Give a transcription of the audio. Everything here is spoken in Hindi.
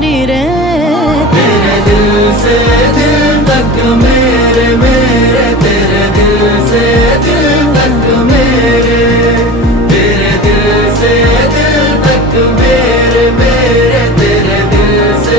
यारी रे। तेरे दिल से दिल तक मेरे, मेरे तेरे दिल से दिल तक मेरे।